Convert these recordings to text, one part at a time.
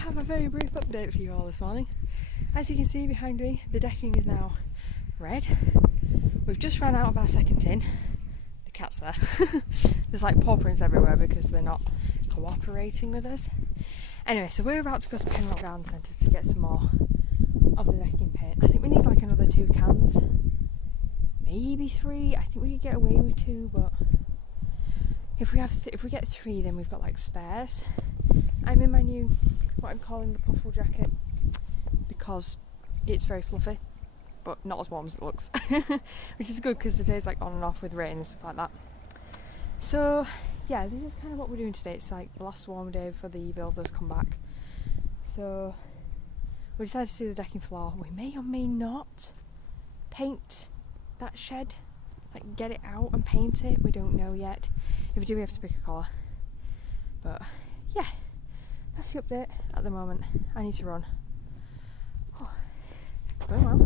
have a very brief update for you all this morning. As you can see behind me, the decking is now red. We've just run out of our second tin. The cat's there. There's like paw prints everywhere because they're not cooperating with us. Anyway, so we're about to go to Penlock Garden Centre to get some more of the decking paint. I think we need like another 2 cans, maybe 3. I think we could get away with 2, but if we get 3, then we've got like spares. I'm in my new, what I'm calling the puffle jacket, because it's very fluffy, but not as warm as it looks, which is good because today's like on and off with rain and stuff like that. So yeah, this is kind of what we're doing today. It's like the last warm day before the builders come back. So we decided to see the decking floor. We may or may not paint that shed, like get it out and paint it. We don't know yet. If we do, we have to pick a colour. But yeah, that's the update at the moment. I need to run. Oh, going well.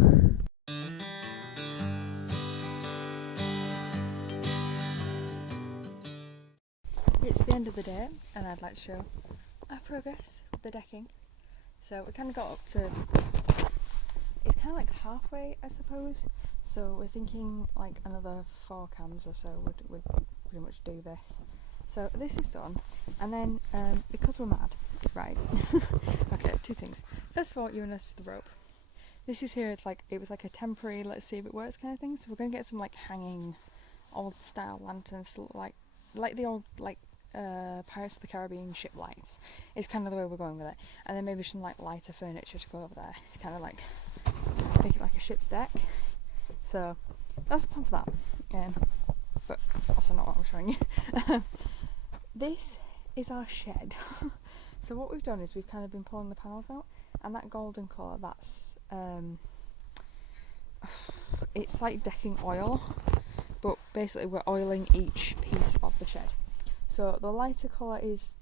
It's the end of the day and I'd like to show our progress with the decking. So we kind of got up to, it's kind of like halfway, I suppose. So we're thinking like another 4 cans or so would pretty much do this. So this is done, and then because we're mad, right? Okay, 2 things. First of all, you and us the rope. This is here. It was like a temporary, let's see if it works kind of thing. So we're gonna get some like hanging, old style lanterns, like the old Pirates of the Caribbean ship lights. Is kind of the way we're going with it, and then maybe some like lighter furniture to go over there. It's kind of like make it like a ship's deck. So that's the plan for that. But also not what I'm showing you. This is our shed. So what we've done is we've kind of been pulling the panels out, and that golden colour, that's it's like decking oil, but basically we're oiling each piece of the shed. So the lighter colour is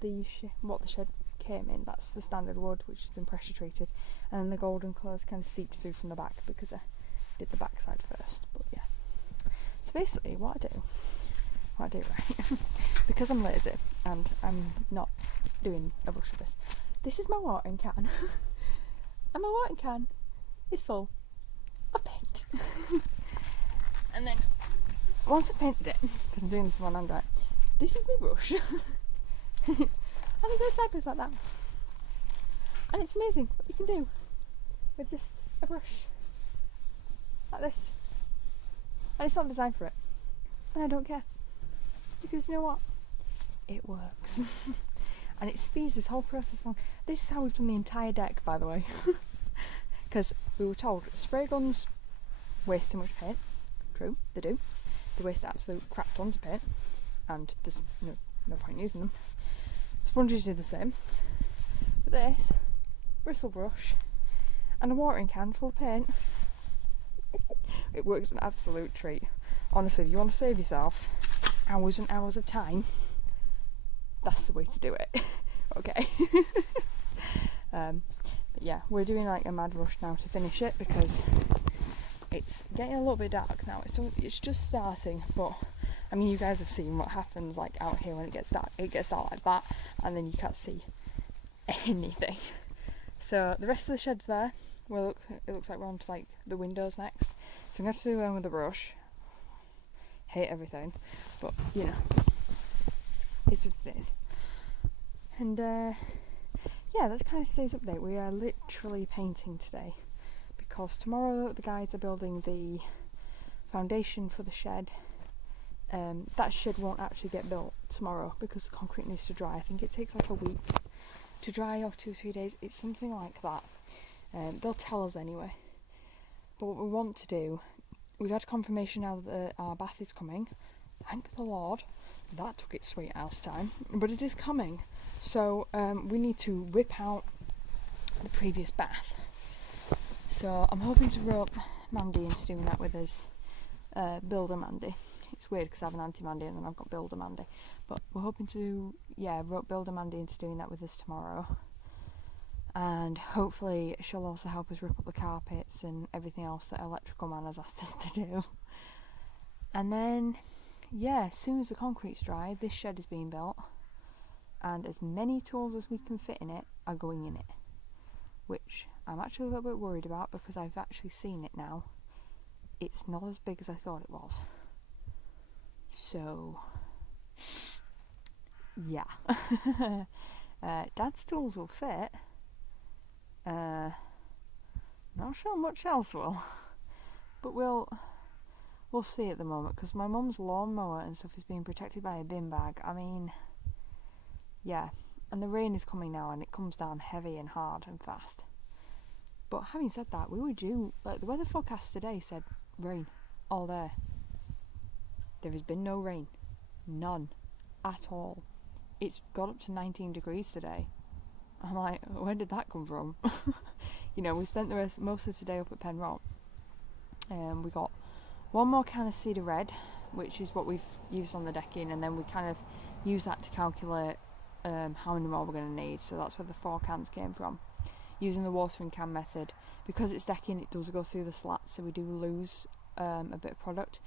what the shed came in. That's the standard wood, which has been pressure treated, and then the golden colour is kind of seeped through from the back because I did the back side first. But yeah, so basically what I do right, because I'm lazy and I'm not doing a brush of this. This is my watering can, and my watering can is full of paint. And then once I painted it, because I'm doing this one hand right, this is my brush, and it goes sideways like that. And it's amazing what you can do with just a brush like this. And it's not designed for it, and I don't care. Because you know what? It works. And it speeds this whole process along. This is how we've done the entire deck, by the way. Because we were told spray guns waste too much paint. True, they do. They waste absolute crap tons of paint. And there's no point using them. Sponges do the same. But this, bristle brush, and a watering can full of paint. It works an absolute treat. Honestly, if you want to save yourself hours and hours of time, that's the way to do it. Okay. But yeah, we're doing like a mad rush now to finish it because it's getting a little bit dark now. It's just starting, but I mean, you guys have seen what happens like out here when it gets dark. It gets dark like that, and then you can't see anything. So the rest of the shed's there. Well, it looks like we're on to like the windows next. So I'm going to have to do one with a brush. Hate everything, but you know, it's what it is. And yeah, that's kind of today's update. We are literally painting today because tomorrow the guys are building the foundation for the shed. That shed won't actually get built tomorrow because the concrete needs to dry. I think it takes like a week to dry, or 2 or 3 days. It's something like that. They'll tell us anyway. But what we want to do, we've had confirmation now that our bath is coming. Thank the Lord. That took its sweet ass time, but it is coming. So we need to rip out the previous bath. So I'm hoping to rope Mandy into doing that with us. Builder Mandy. It's weird because I have an Auntie Mandy and then I've got Builder Mandy. But we're hoping to, rope Builder Mandy into doing that with us tomorrow. And hopefully she'll also help us rip up the carpets and everything else that Electrical Man has asked us to do. And then, as soon as the concrete's dry, this shed is being built, and as many tools as we can fit in it are going in it. which I'm actually a little bit worried about because I've actually seen it now. It's not as big as I thought it was. So, yeah. Dad's tools will fit. Not sure much else will. But we'll see at the moment, because my mum's lawnmower and stuff is being protected by a bin bag. I mean, yeah. And the rain is coming now, and it comes down heavy and hard and fast. But having said that, we were due, like, the weather forecast today said rain all day. There has been no rain. None. At all. It's got up to 19 degrees today. I'm like, where did that come from? You know, we spent most of today up at Penrot. We got one more can of cedar red, which is what we've used on the decking, and then we kind of use that to calculate how many more we're going to need. So that's where the 4 cans came from, using the watering can method. Because it's decking, it does go through the slats, so we do lose a bit of product.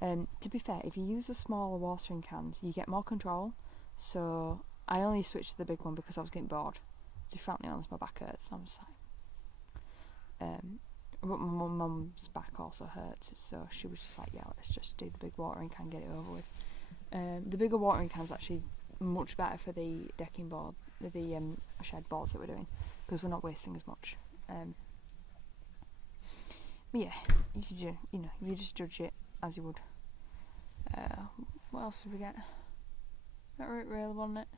To be fair, if you use the smaller watering cans, you get more control. So I only switched to the big one because I was getting bored. To be frankly honest, my back hurts, so I'm just like, but my mum's back also hurts, so she was just like, yeah, let's just do the big watering can, get it over with. The bigger watering can's actually much better for the decking board, the shed boards that we're doing, because we're not wasting as much. But yeah, you just judge it as you would. What else did we get? That really, wasn't it?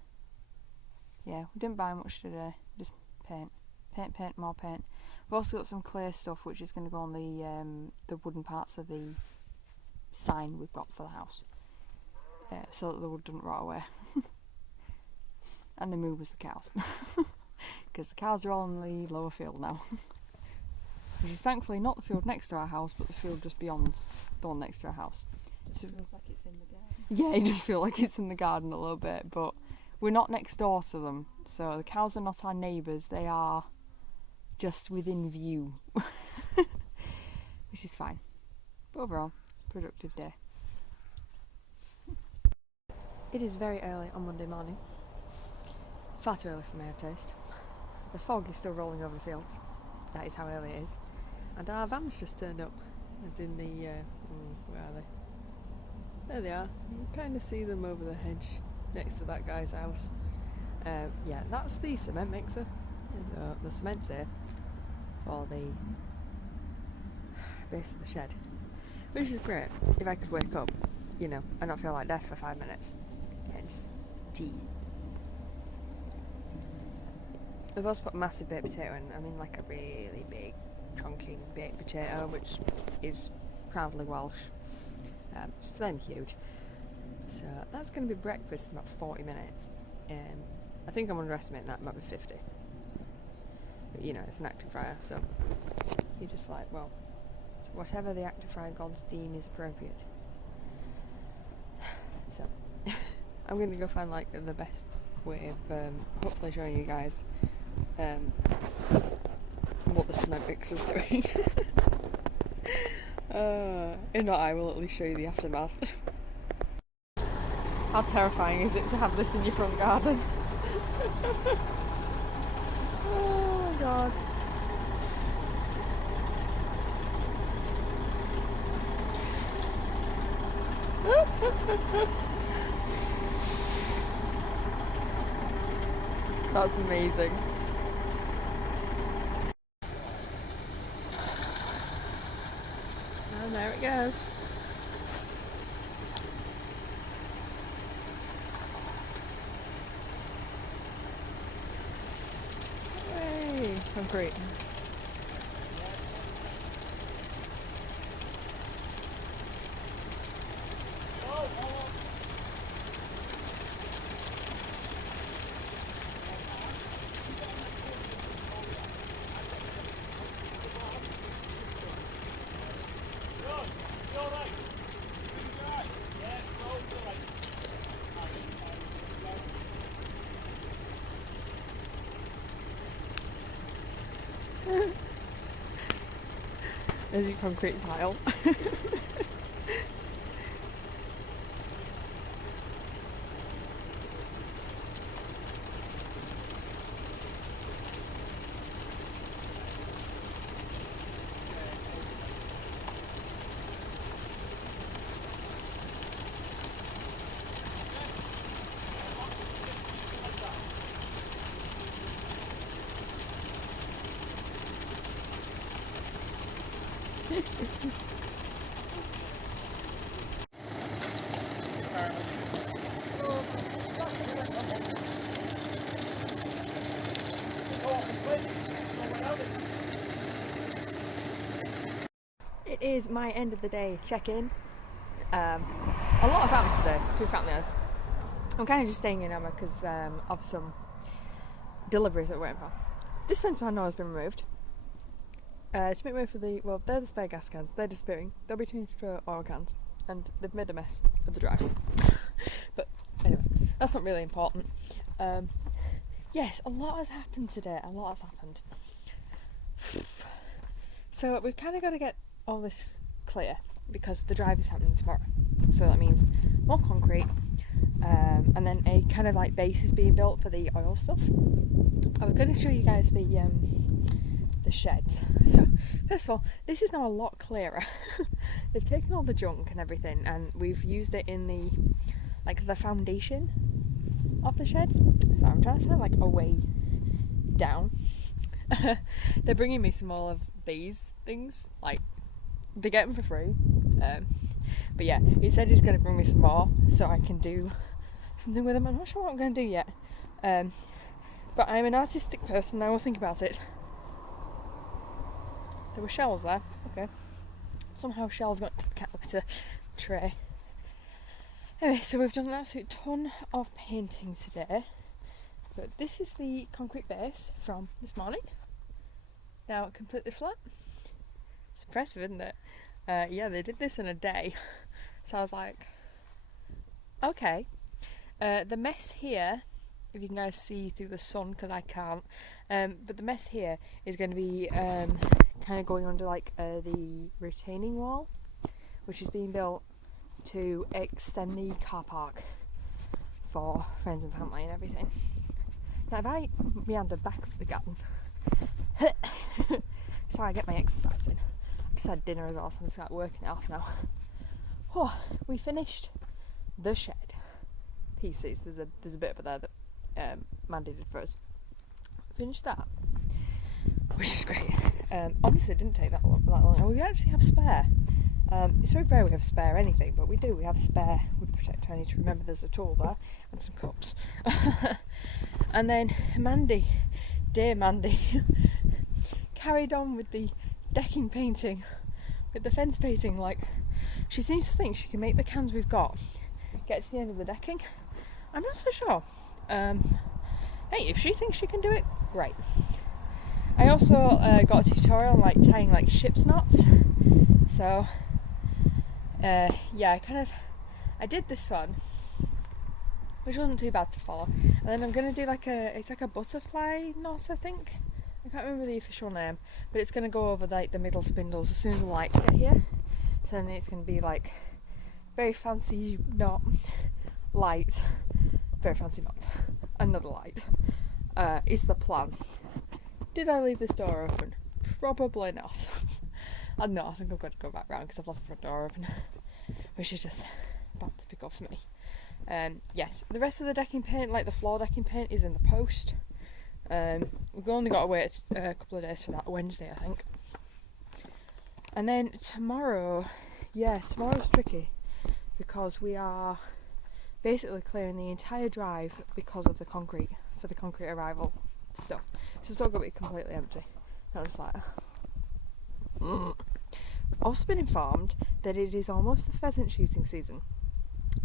Yeah, we didn't buy much today. Just paint, more paint. We've also got some clear stuff which is going to go on the wooden parts of the sign we've got for the house, so that the wood doesn't rot away. And the movers the cows, because the cows are all in the lower field now. Which is thankfully not the field next to our house, but the field just beyond the one next to our house. So, it feels like it's in the garden. Yeah, it does feel like it's in the garden a little bit, but we're not next door to them. So the cows are not our neighbours, they are just within view. Which is fine. But overall, productive day. It is very early on Monday morning. Far too early for my taste. The fog is still rolling over the fields. That is how early it is. And our van's just turned up. As in the, where are they? There they are. You can kind of see them over the hedge next to that guy's house. Yeah, that's the cement mixer. So the cement's here for the base of the shed. Which is great. If I could wake up, and not feel like death for 5 minutes. Hence, tea. I've also put a massive baked potato in. I mean, like a really big, chunky baked potato, which is proudly Welsh. It's then huge. So that's going to be breakfast in about 40 minutes. I think I'm underestimating that, it might be 50. But it's an active fryer, so you're just like, well, it's whatever the active fryer gods deem is appropriate. So I'm going to go find like the best way of hopefully showing you guys what the cement mix is doing. If not, I will at least show you the aftermath. How terrifying is it to have this in your front garden? Oh my god. That's amazing. And there it goes. Hey, concrete. There's your concrete pile. It is my end of the day check-in. A lot has happened today, to be frankly honest. I'm kind of just staying in Emma because of some deliveries that we're waiting for. This fence behind now has been removed. To make way for they're the spare gas cans. They're disappearing. They'll be changed for oil cans, and they've made a mess of the drive. But anyway, that's not really important. Yes, a lot has happened today. A lot has happened. So we've kind of got to get all this clear because the drive is happening tomorrow. So that means more concrete, and then a kind of like base is being built for the oil stuff. I was going to show you guys the sheds. So first of all, this is now a lot clearer. They've taken all the junk and everything, and we've used it in the foundation of the sheds. So I'm trying to find like a way down. They're bringing me some more of these things, like they get them for free. But yeah, he said he's going to bring me some more so I can do something with them. I'm not sure what I'm going to do yet. But I'm an artistic person, I will think about it. There were shells there, okay. Somehow shells got to the cat litter tray. Anyway, so we've done an absolute ton of painting today. But this is the concrete base from this morning. Now completely flat. It's impressive, isn't it? Yeah, they did this in a day. So I was like, okay. The mess here, if you can guys see through the sun, because I can't, but the mess here is going to be kind of going under like the retaining wall, which is being built to extend the car park for friends and family and everything. Now if I meander back up the garden, so I get my exercise in. I just had dinner as well, so I'm just like working it off now. Oh, we finished the shed pieces. There's a bit over there that Mandy did for us. Finished that, which is great. Honestly, it didn't take that long. And we actually have spare. It's very rare we have spare anything, but we do. We have spare wood protector. I need to remember there's a tool there and some cups. And then Mandy, dear Mandy, carried on with the decking painting, with the fence painting. Like, she seems to think she can make the cans we've got get to the end of the decking. I'm not so sure. Hey, if she thinks she can do it, great. I also got a tutorial on like tying like ship's knots. So yeah, I did this one, which wasn't too bad to follow. And then I'm gonna do it's like a butterfly knot, I think. I can't remember the official name, but it's gonna go over like the middle spindles as soon as the lights get here. So then it's gonna be like very fancy knot, light, very fancy knot, another light. Is the plan. Did I leave this door open? Probably not. I know, I think I've got to go back round because I've left the front door open, which is just bad to pick up for me. Yes, the rest of the decking paint, like the floor decking paint, is in the post. We've only got to wait a couple of days for that, Wednesday I think. And then tomorrow's tricky because we are basically clearing the entire drive because of the concrete, for the concrete arrival stuff. So it's not going to be completely empty. And I was like, Also been informed that it is almost the pheasant shooting season.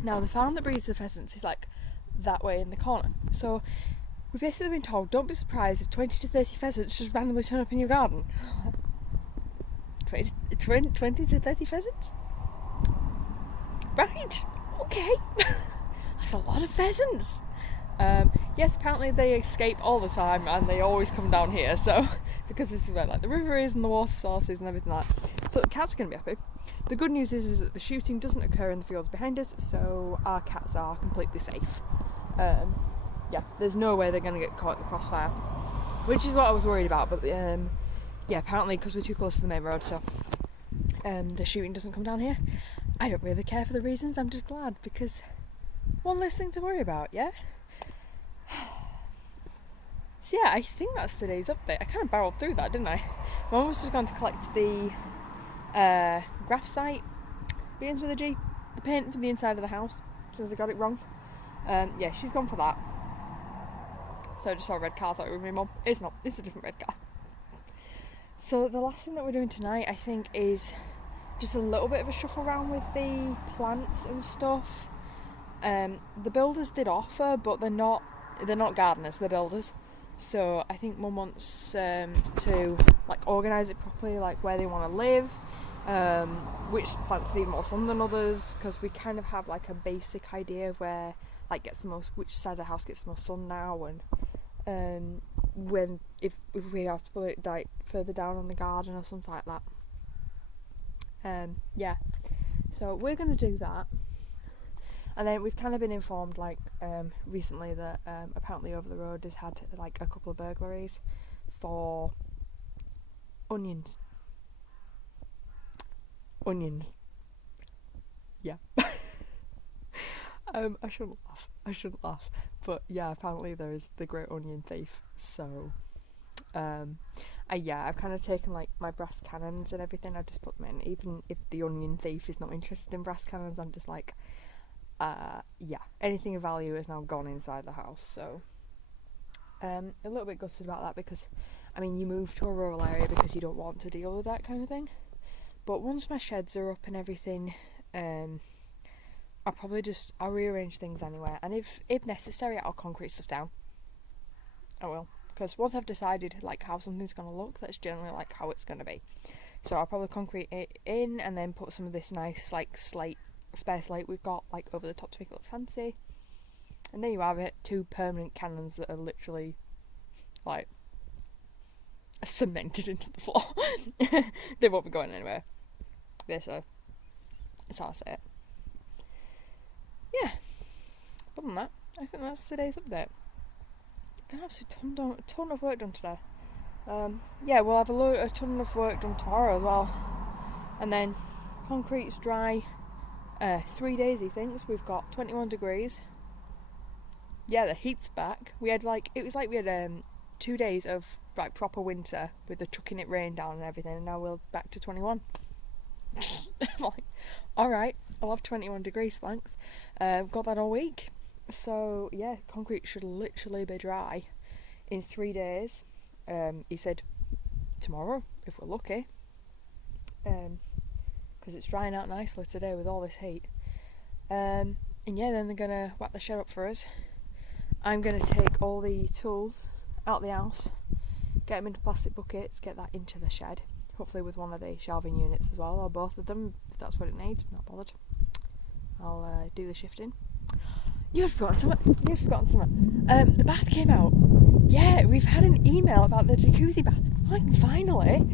Now the farm that breeds the pheasants is like that way in the corner. So we've basically been told, don't be surprised if 20 to 30 pheasants just randomly turn up in your garden. 20 to 30 pheasants? Right, okay. That's a lot of pheasants. Yes, apparently they escape all the time and they always come down here, so because this is where like the river is and the water sources and everything like that. So the cats are going to be happy. The good news is that the shooting doesn't occur in the fields behind us, so our cats are completely safe. Yeah, there's no way they're going to get caught in the crossfire, which is what I was worried about, but yeah, apparently because we're too close to the main road, so the shooting doesn't come down here. I don't really care for the reasons, I'm just glad, because one less thing to worry about, yeah? So yeah, I think that's today's update. I kind of barrelled through that, didn't I? Mum was just going to collect the Graphite, begins with a G. The paint for the inside of the house, since I got it wrong. Yeah, she's gone for that. So I just saw a red car, thought it was my mum. It's not, it's a different red car. So the last thing that we're doing tonight, I think, is just a little bit of a shuffle around with the plants and stuff. The builders did offer, but they're not gardeners, they're builders. So I think Mum wants to like organise it properly, like where they want to live, which plants need more sun than others, because we kind of have like a basic idea of where like which side of the house gets the most sun now, and when if we have to put it like further down on the garden or something like that. Yeah, so we're going to do that. And then we've kind of been informed like recently that apparently over the road has had like a couple of burglaries for onions. Yeah. I shouldn't laugh, but yeah, apparently there is the great onion thief. So I've kind of taken like my brass cannons and everything, I've just put them in. Even if the onion thief is not interested in brass cannons, I'm just like, anything of value is now gone inside the house. So a little bit gutted about that, because I mean, you move to a rural area because you don't want to deal with that kind of thing. But once my sheds are up and everything, I'll rearrange things anyway, and if necessary, I'll concrete stuff down. I will, because once I've decided like how something's going to look, that's generally like how it's going to be. So I'll probably concrete it in and then put some of this nice like spare slate we've got like over the top to make it look fancy, and there you have it, 2 permanent cannons that are literally like cemented into the floor. They won't be going anywhere, basically. That's how I say it. Yeah, other than that, I think that's today's update. Gonna have a ton of work done today. We'll have a ton of work done tomorrow as well, and then concrete's dry 3 days, he thinks. We've got 21 degrees. Yeah, the heat's back. We had 2 days of like proper winter with the chucking it rain down and everything, and now we're back to 21. I'm like, alright, I'll have 21 degrees, thanks. Got that all week. So yeah, concrete should literally be dry in 3 days. He said tomorrow, if we're lucky. Because it's drying out nicely today with all this heat. And yeah, then they're going to whack the shed up for us. I'm going to take all the tools out of the house, get them into plastic buckets, get that into the shed, hopefully with one of the shelving units as well, or both of them, if that's what it needs. I'm not bothered. I'll do the shifting. You've forgotten something. The bath came out. Yeah, we've had an email about the jacuzzi bath. Like, finally.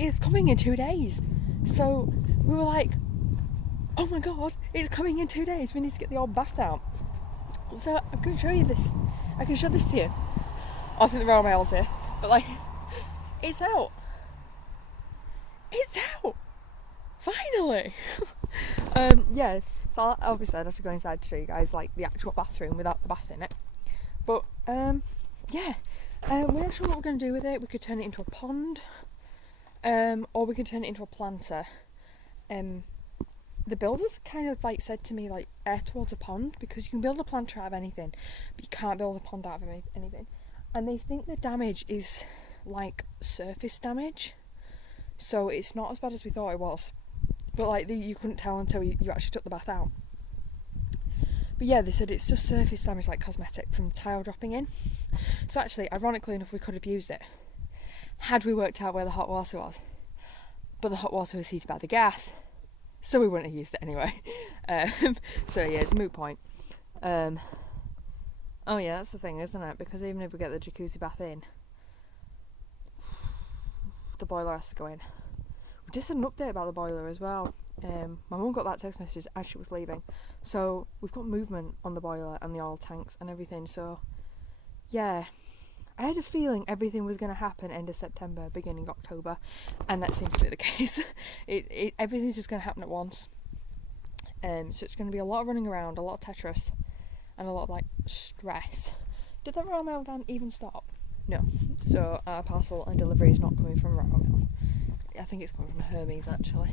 It's coming in 2 days. So we were like, oh my god, it's coming in 2 days. We need to get the old bath out. So I'm going to show you this. I can show this to you. I think the Royal Mail's here. But like, it's out. It's out. Finally. So obviously I'd have to go inside to show you guys like the actual bathroom without the bath in it. But we're not sure what we're going to do with it. We could turn it into a pond, or we could turn it into a planter. The builders kind of like said to me like air towards a pond, because you can build a planter out of anything, but you can't build a pond out of anything. And they think the damage is like surface damage, so it's not as bad as we thought it was. But like you couldn't tell until you actually took the bath out. But yeah, they said it's just surface damage, like cosmetic, from tile dropping in. So actually, ironically enough, we could have used it had we worked out where the hot water was. But the hot water was heated by the gas, so we wouldn't have used it anyway. So yeah, it's a moot point. Oh yeah, that's the thing, isn't it? Because even if we get the jacuzzi bath in, the boiler has to go in. We just had an update about the boiler as well. My mum got that text message as she was leaving. So we've got movement on the boiler and the oil tanks and everything. So yeah, I had a feeling everything was going to happen end of September, beginning October, and that seems to be the case. Everything's just going to happen at once. So it's going to be a lot of running around, a lot of Tetris, and a lot of like stress. Did that Royal Mail van even stop? No. So our parcel and delivery is not coming from Royal Mail. I think it's coming from Hermes actually,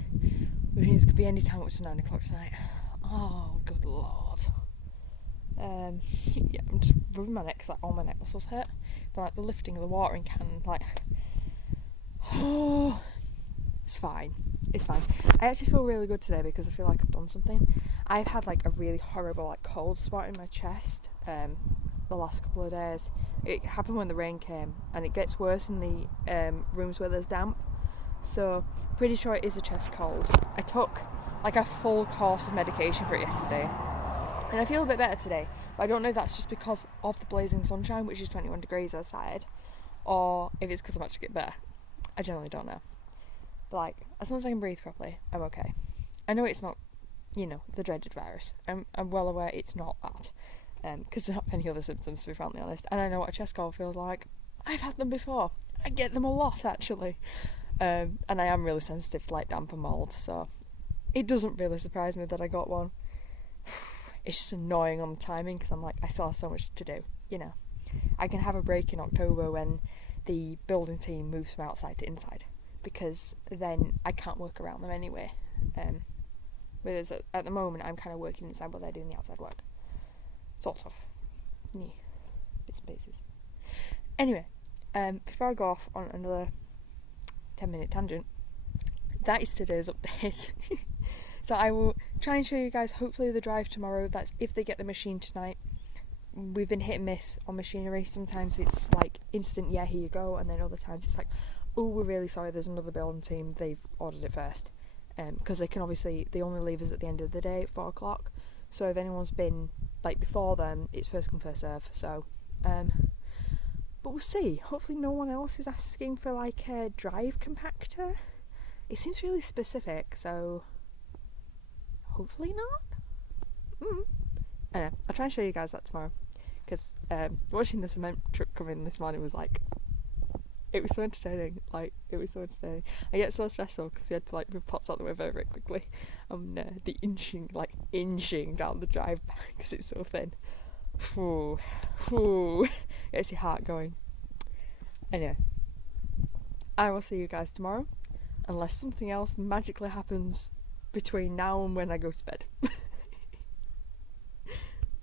which means it could be any time up to 9 o'clock tonight. Oh, good lord. Yeah, I'm just rubbing my neck because like all my neck muscles hurt. But like the lifting of the watering can, like, oh, it's fine. It's fine. I actually feel really good today because I feel like I've done something. I've had like a really horrible like cold spot in my chest the last couple of days. It happened when the rain came, and it gets worse in the rooms where there's damp. So pretty sure it is a chest cold. I took like a full course of medication for it yesterday, and I feel a bit better today. But I don't know if that's just because of the blazing sunshine, which is 21 degrees outside, or if it's because I'm actually getting better. I generally don't know. But like, as long as I can breathe properly, I'm okay. I know it's not, the dreaded virus. I'm well aware it's not that. Because there's not many other symptoms, to be frankly honest. And I know what a chest cold feels like. I've had them before. I get them a lot, actually. And I am really sensitive to like damp and mould, so it doesn't really surprise me that I got one. It's just annoying on the timing because I'm like, I still have so much to do, I can have a break in October when the building team moves from outside to inside, because then I can't work around them anyway. Whereas at the moment I'm kind of working inside while they're doing the outside work. Sort of. Yeah. Bits and pieces. Anyway, before I go off on another 10-minute tangent, that is today's update. So I will try and show you guys hopefully the drive tomorrow. That's if they get the machine tonight. We've been hit and miss on machinery. Sometimes it's like instant, yeah, here you go, and then other times it's like, oh, we're really sorry, there's another building team, they've ordered it first. Because they only leave us at the end of the day at 4 o'clock. So if anyone's been like before then, it's first come first serve. So but we'll see. Hopefully no one else is asking for like a drive compactor. It seems really specific, so hopefully not. I know, I'll try and show you guys that tomorrow, because watching the cement truck come in this morning was like, it was so entertaining. I get so stressful because we had to like move pots out the way very quickly. The inching down the drive because it's so thin. Gets your heart going. Anyway, I will see you guys tomorrow, unless something else magically happens between now and when I go to bed.